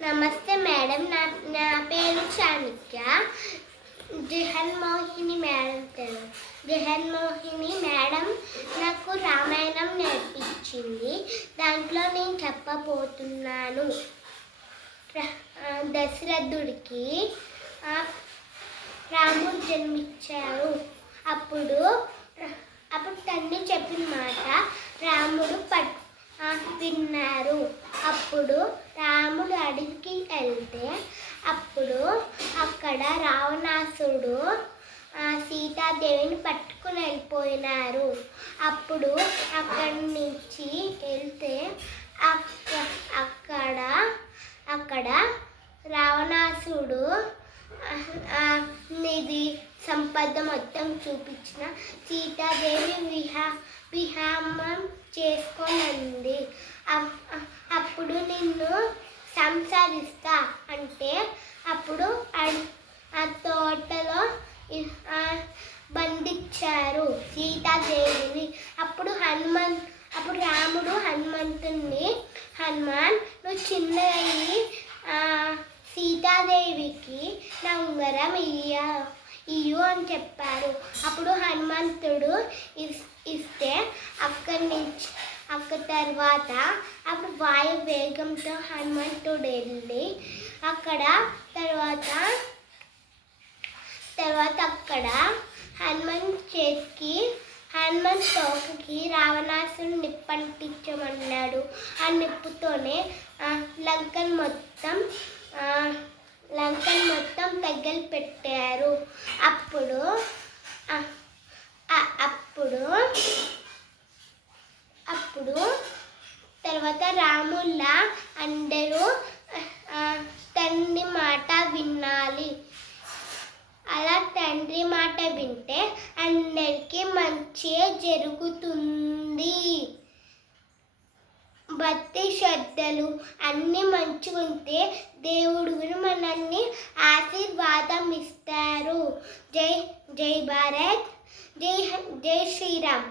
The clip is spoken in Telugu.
నమస్తే మేడం, నా పేరు చాణిక్య. జగన్మోహిని మేడం నాకు రామాయణం నేర్పించింది. దాంట్లో నేను చెప్పబోతున్నాను. దశరథుడికి రాముడు జన్మించారు. అప్పుడు తండ్రి చెప్పిన మాట రాముడు విన్నారు. అప్పుడు రాముడు అడవికి వెళ్తే అప్పుడు అక్కడ రావణాసుడు సీతాదేవిని పట్టుకుని వెళ్ళిపోయినారు. అప్పుడు అక్కడి నుంచి వెళ్తే అక్కడ రావణాసుడు నిధి సంపద మొత్తం చూపించిన సీతాదేవి విహామం చేసుకొనింది. అప్పుడు నిన్ను సంసారిస్తా అంటే అప్పుడు ఆ తోటలో బంధించారు సీతాదేవిని. అప్పుడు రాముడు హనుమంతుణ్ణి నువ్వు చిన్నయ్యి సీతాదేవికి నా ఉంగరం ఇయ్యు అని చెప్పారు. అప్పుడు హనుమంతుడు ఇస్తే తర్వాత అప్పుడు వాయు వేగంతో హనుమంతుడు వెళ్ళి తర్వాత అక్కడ హనుమంత్ తోకకి రావణాసురుడు నిప్పంటించమన్నాడు. ఆ నిప్పుతోనే లంకను మొత్తం తగ్గలు పెట్టారు. అప్పుడు తర్వాత రాముళ్ళ అందరూ తండ్రి మాట వినాలి. అలా తండ్రి మాట వింటే అందరికీ మంచిగా జరుగుతుంది. భక్తి శ్రద్ధలు అన్నీ మంచిగా ఉంటే దేవుడు మనల్ని ఆశీర్వాదం ఇస్తారు. జై భారత్, జై శ్రీరామ్.